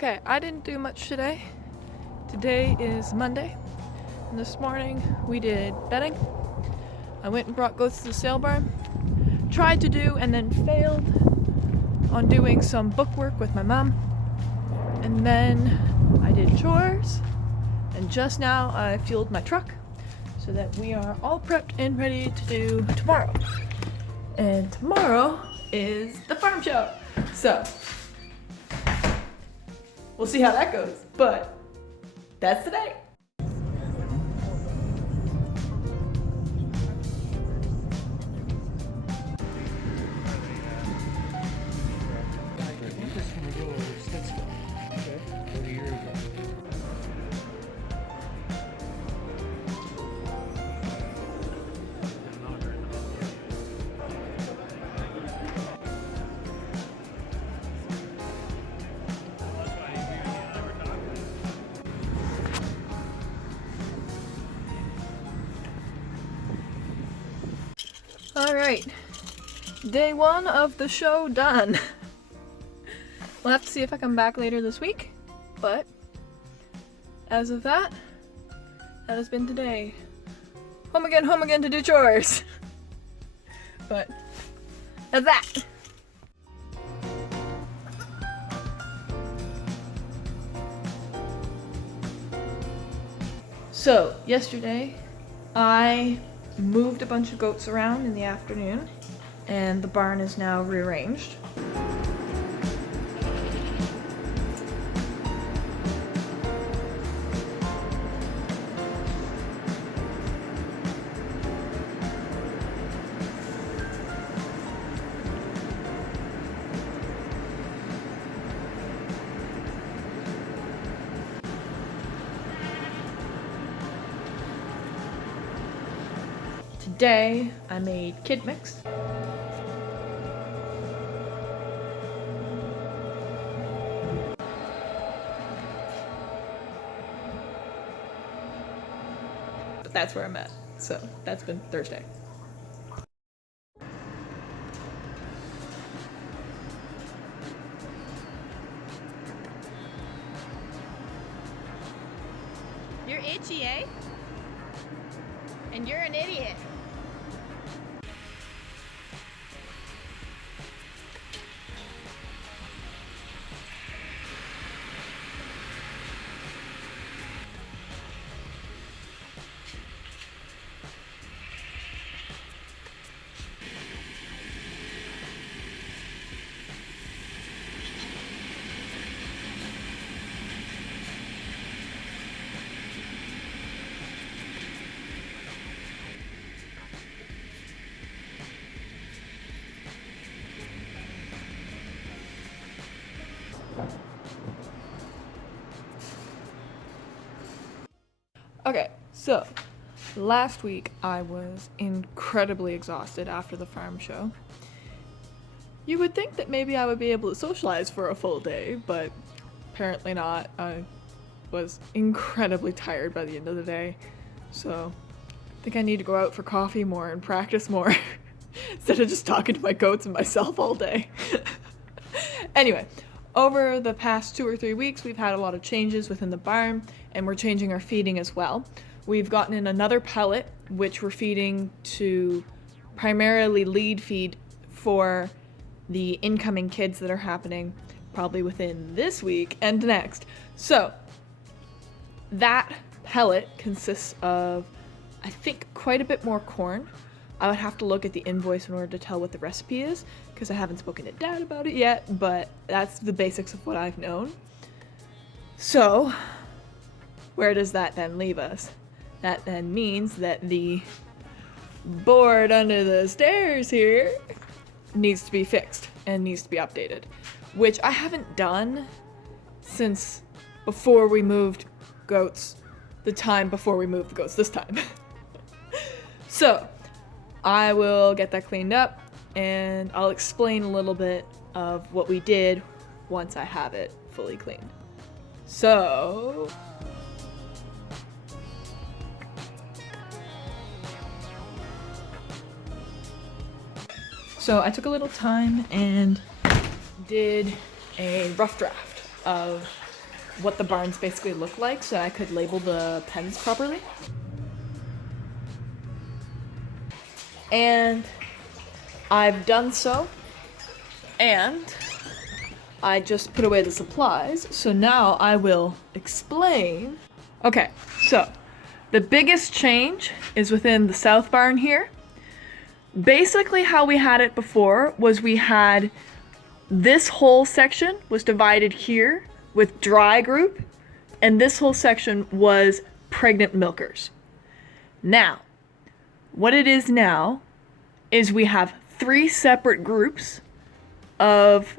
Okay, I didn't do much today. Today is Monday, and this morning we did bedding. I went and brought goats to the sale barn. Tried to do and then failed on doing some bookwork with my mom. And then I did chores, and just now I fueled my truck so that we are all prepped and ready to do tomorrow. And tomorrow is the farm show. So we'll see how that goes, but that's today. Alright, day one of the show done. We'll have to see if I come back later this week, but as of that has been today. Home again to do chores. But that's that. So, yesterday I moved a bunch of goats around in the afternoon, and the barn is now rearranged. Today, I made kid mix. But that's where I'm at. So, that's been Thursday. You're itchy, eh? And you're an idiot. Okay, so last week I was incredibly exhausted after the farm show. You would think that maybe I would be able to socialize for a full day, but apparently not. I was incredibly tired by the end of the day, so I think I need to go out for coffee more and practice more instead of just talking to my goats and myself all day. Anyway, over the past 2 or 3 weeks, we've had a lot of changes within the barn, and we're changing our feeding as well. We've gotten in another pellet, which we're feeding to primarily lead feed for the incoming kids that are happening probably within this week and next. So that pellet consists of, I think, quite a bit more corn. I would have to look at the invoice in order to tell what the recipe is, because I haven't spoken to Dad about it yet, but that's the basics of what I've known. So, where does that then leave us? That then means that the board under the stairs here needs to be fixed and needs to be updated, which I haven't done since before we moved goats, the time before we moved the goats this time. So, I will get that cleaned up, and I'll explain a little bit of what we did once I have it fully cleaned. So I took a little time and did a rough draft of what the barns basically look like so I could label the pens properly. And I've done so, and I just put away the supplies, so now I will explain. Okay, so the biggest change is within the south barn here. Basically how we had it before was we had this whole section was divided here with dry group, and this whole section was pregnant milkers. Now, what it is now is we have 3 separate groups of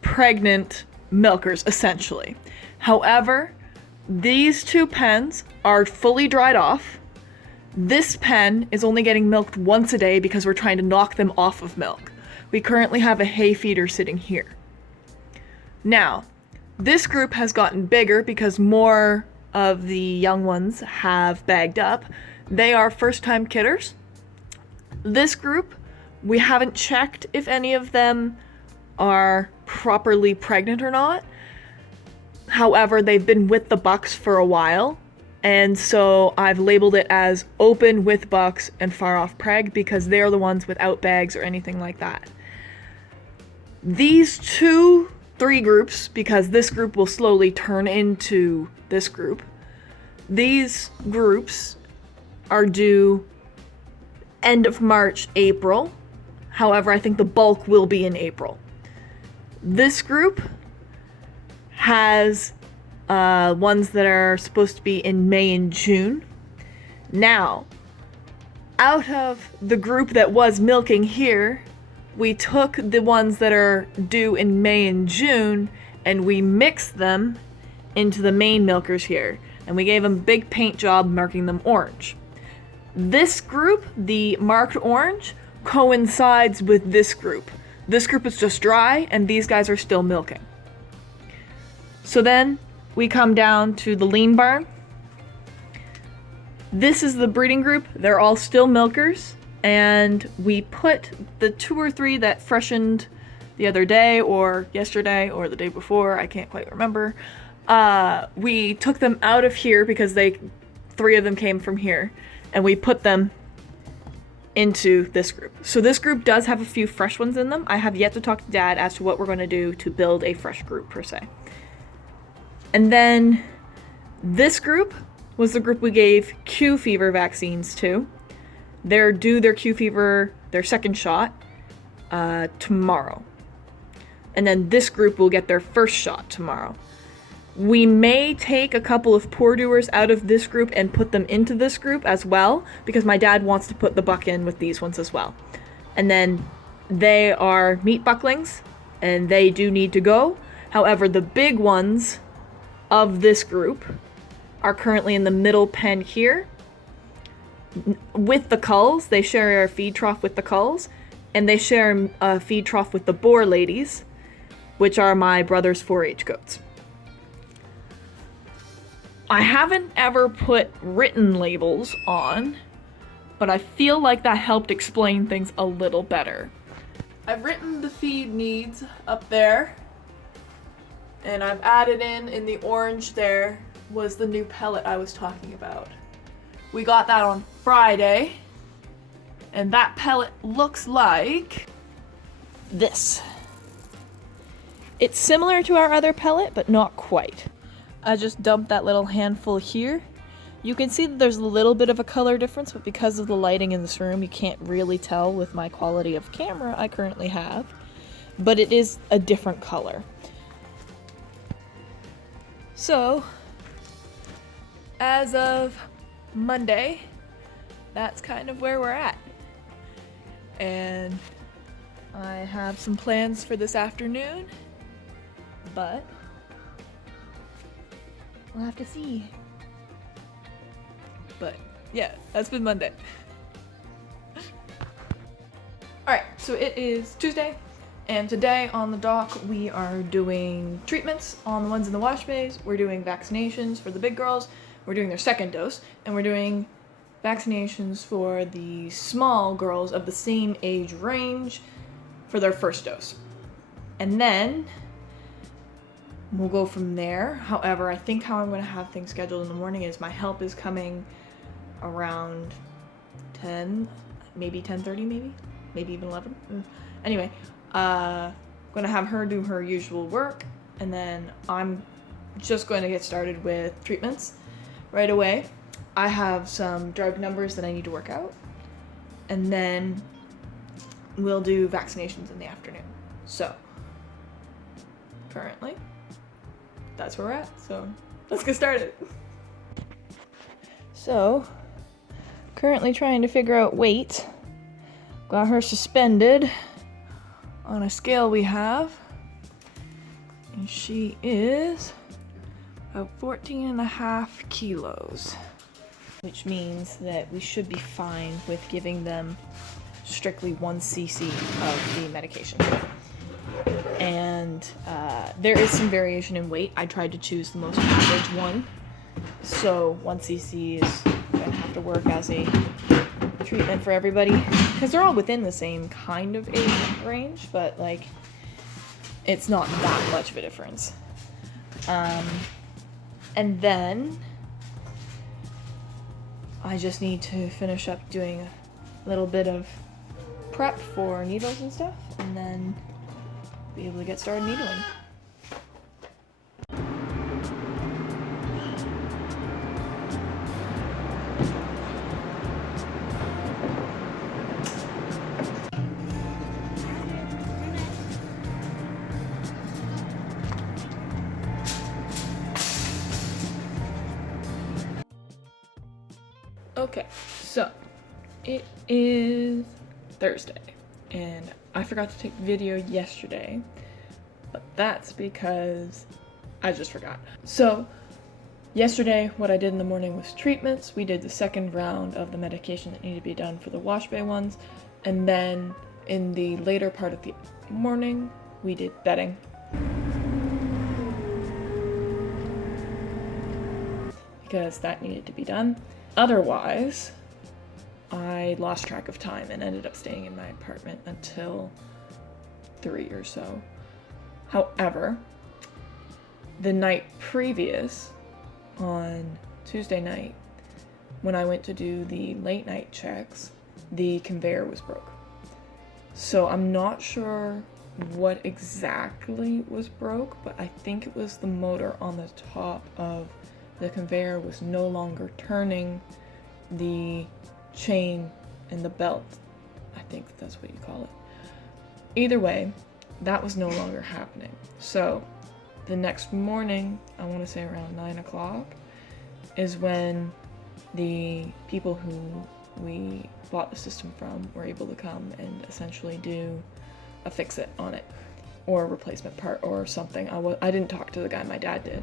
pregnant milkers, essentially. However, these 2 pens are fully dried off. This pen is only getting milked once a day because we're trying to knock them off of milk. We currently have a hay feeder sitting here. Now, this group has gotten bigger because more of the young ones have bagged up. They are first-time kidders. This group, we haven't checked if any of them are properly pregnant or not. However, they've been with the bucks for a while, and so I've labeled it as open with bucks and far off preg because they're the ones without bags or anything like that. These 3 groups, because this group will slowly turn into this group, these groups are due end of March, April. However, I think the bulk will be in April. This group has ones that are supposed to be in May and June. Now, out of the group that was milking here, we took the ones that are due in May and June and we mixed them into the main milkers here. And we gave them a big paint job marking them orange. This group, the marked orange, coincides with this group. This group is just dry and these guys are still milking. So then we come down to the lean barn. This is the breeding group. They're all still milkers. And we put the 2 or 3 that freshened the other day or yesterday or the day before, I can't quite remember. We took them out of here because 3 of them came from here, and we put them into this group. So this group does have a few fresh ones in them. I have yet to talk to Dad as to what we're going to do to build a fresh group per se. And then this group was the group we gave Q fever vaccines to. They're due their Q fever, their second shot, tomorrow. And then this group will get their first shot tomorrow. We may take a couple of poor doers out of this group and put them into this group as well, because my dad wants to put the buck in with these ones as well. And then they are meat bucklings, and they do need to go. However, the big ones of this group are currently in the middle pen here. With the culls, they share a feed trough with the culls, and they share a feed trough with the boar ladies, which are my brother's 4-H goats. I haven't ever put written labels on, but I feel like that helped explain things a little better. I've written the feed needs up there, and I've added in the orange there was the new pellet I was talking about. We got that on Friday, and that pellet looks like this. It's similar to our other pellet, but not quite. I just dumped that little handful here. You can see that there's a little bit of a color difference, but because of the lighting in this room, you can't really tell with my quality of camera I currently have. But it is a different color. So, as of Monday, that's kind of where we're at. And I have some plans for this afternoon, but we'll have to see. But yeah, that's been Monday. Alright, so it is Tuesday, and today on the dock we are doing treatments on the ones in the wash bays. We're doing vaccinations for the big girls. We're doing their second dose, and we're doing vaccinations for the small girls of the same age range for their first dose. And then we'll go from there. However, I think how I'm going to have things scheduled in the morning is my help is coming around 10, maybe 10:30, maybe even 11. Anyway, going to have her do her usual work, and then I'm just going to get started with treatments right away. I have some drug numbers that I need to work out, and then we'll do vaccinations in the afternoon. So, currently, that's where we're at, so let's get started. So, currently trying to figure out weight. Got her suspended on a scale we have, and she is about 14.5 kilos, which means that we should be fine with giving them strictly 1 cc of the medication. And there is some variation in weight. I tried to choose the most average one, so 1 cc is gonna have to work as a treatment for everybody, because they're all within the same kind of age range, but like it's not that much of a difference. And then I just need to finish up doing a little bit of prep for needles and stuff, and then be able to get started needling. Okay, so it is Thursday, and I forgot to take video yesterday, but that's because I just forgot. So yesterday, what I did in the morning was treatments. We did the second round of the medication that needed to be done for the wash bay ones, and then in the later part of the morning, we did bedding. Because that needed to be done. Otherwise, I lost track of time and ended up staying in my apartment until 3 or so. However, the night previous, on Tuesday night, when I went to do the late night checks, the conveyor was broke. So I'm not sure what exactly was broke, but I think it was the motor on the top of the conveyor was no longer turning the chain and the belt. I think that's what you call it. Either way, that was no longer happening. So the next morning, I want to say around 9 o'clock, is when the people who we bought the system from were able to come and essentially do a fix-it on it, or a replacement part or something. I didn't talk to the guy, my dad did.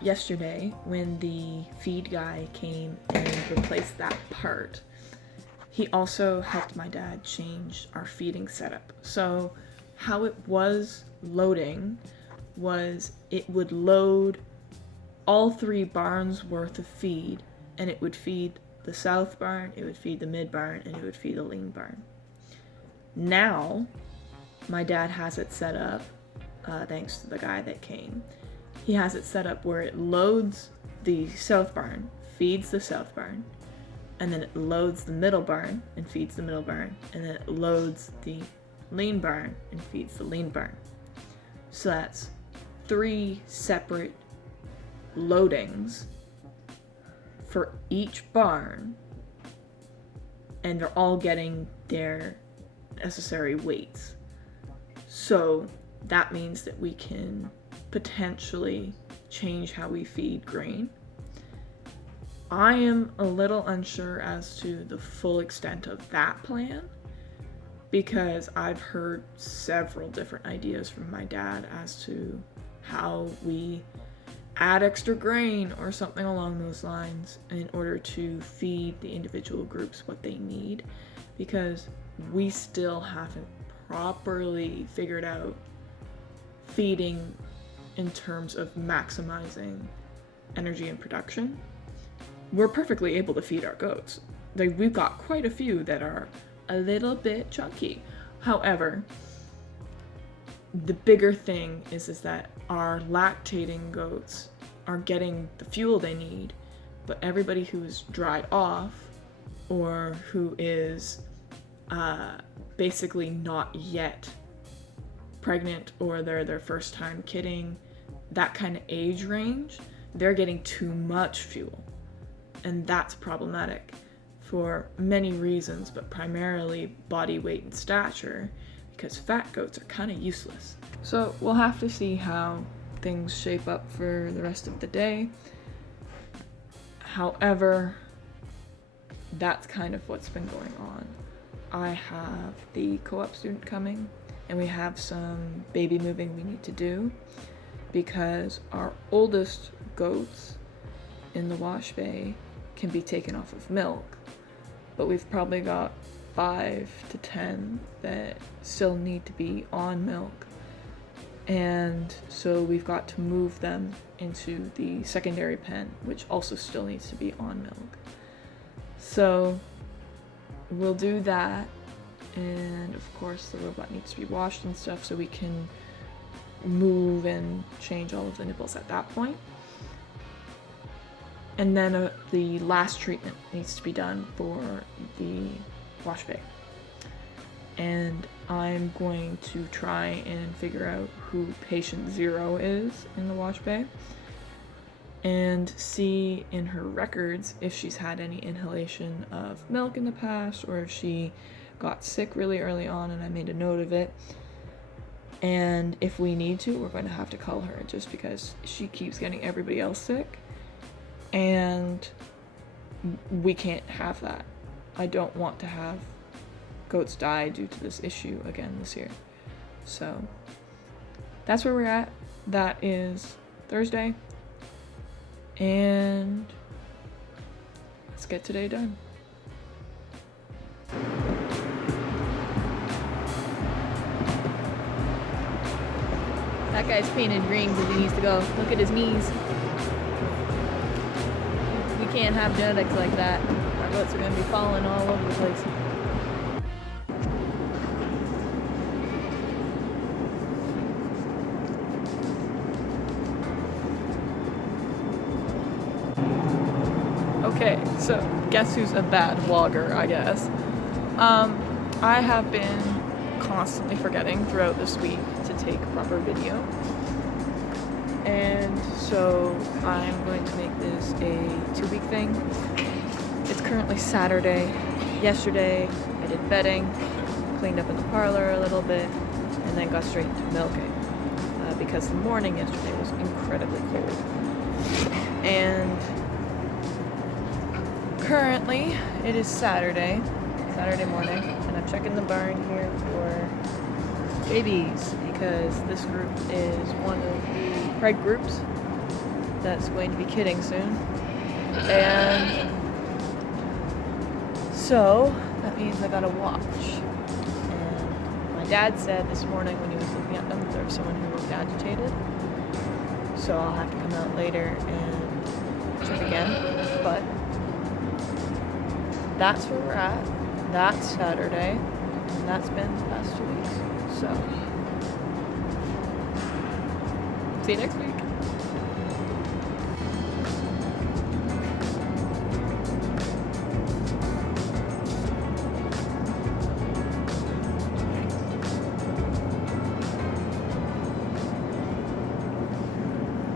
Yesterday, when the feed guy came and replaced that part, he also helped my dad change our feeding setup. So how it was loading was it would load all 3 barns worth of feed, and it would feed the south barn, it would feed the mid barn, and it would feed the lean barn. Now, my dad has it set up, thanks to the guy that came. He has it set up where it loads the south barn, feeds the south barn, and then it loads the middle barn and feeds the middle barn, and then it loads the lean barn and feeds the lean barn. So that's 3 separate loadings for each barn, and they're all getting their necessary weights. So that means that we can potentially change how we feed grain. I am a little unsure as to the full extent of that plan, because I've heard several different ideas from my dad as to how we add extra grain or something along those lines in order to feed the individual groups what they need, because we still haven't properly figured out feeding in terms of maximizing energy and production. We're perfectly able to feed our goats. Like, we've got quite a few that are a little bit chunky. However, the bigger thing is that our lactating goats are getting the fuel they need, but everybody who's dried off or who is basically not yet pregnant, or they're their first time kidding, that kind of age range, they're getting too much fuel. And that's problematic for many reasons, but primarily body weight and stature, because fat goats are kind of useless. So we'll have to see how things shape up for the rest of the day. However, that's kind of what's been going on. I have the co-op student coming, and we have some baby moving we need to do, because our oldest goats in the wash bay can be taken off of milk, but we've probably got 5 to 10 that still need to be on milk, and so we've got to move them into the secondary pen, which also still needs to be on milk. So we'll do that, and of course the robot needs to be washed and stuff, so we can move and change all of the nibbles at that point. And then the last treatment needs to be done for the wash bay. And I'm going to try and figure out who patient 0 is in the wash bay, and see in her records if she's had any inhalation of milk in the past, or if she got sick really early on and I made a note of it. And if we need to, we're going to have to cull her, just because she keeps getting everybody else sick, and we can't have that. I don't want to have goats die due to this issue again this year. So that's where we're at. That is Thursday, and let's get today done. That guy's painted green because he needs to go. Look at his knees. We can't have genetics like that. Our goats are going to be falling all over the place. Okay, so guess who's a bad vlogger, I guess. I have been constantly forgetting throughout this week to take proper video. And so I'm going to make this a 2-week thing. It's currently Saturday. Yesterday I did bedding, cleaned up in the parlor a little bit, and then got straight into milking. Because the morning yesterday was incredibly cold. And currently it is Saturday morning, and I'm checking the barn here for babies, because this group is one of the preg groups that's going to be kidding soon. And so that means I gotta watch. And my dad said this morning when he was looking at them, there was someone who looked agitated. So I'll have to come out later and check again. But that's where we're at. That's Saturday. And that's been the past 2 weeks. So see you next week.